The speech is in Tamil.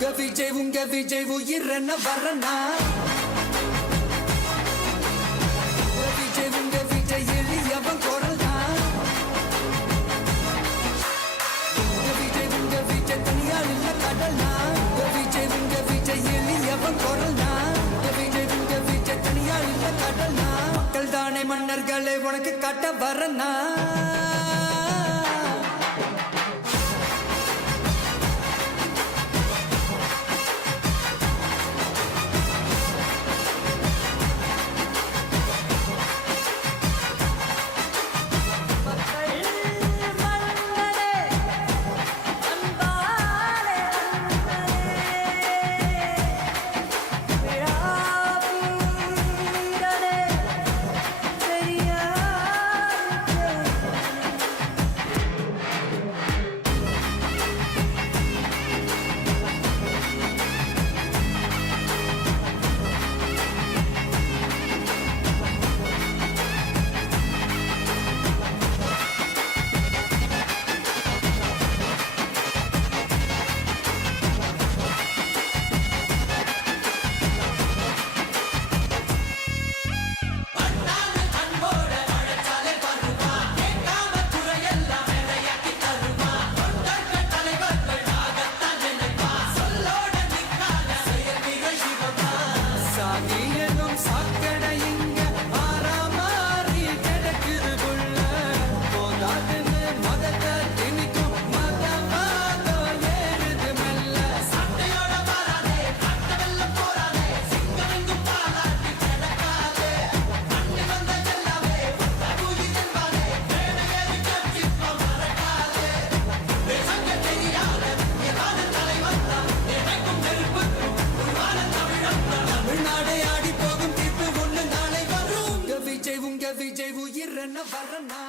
உங்க விஜய் உயிர் என்ன வரனா உங்க விஜய் எளியவன் குரல் தான் உங்க விஜய் தனியால் இல்ல கடல்னா உங்க விஜய் எளியவன் குரல் தான் உங்க விஜய் தனியால் இல்ல கடல்னா மக்கள் தானே மன்னர்களை உனக்கு காட்ட வரனா விஜய் உயிர் என்ன வரனா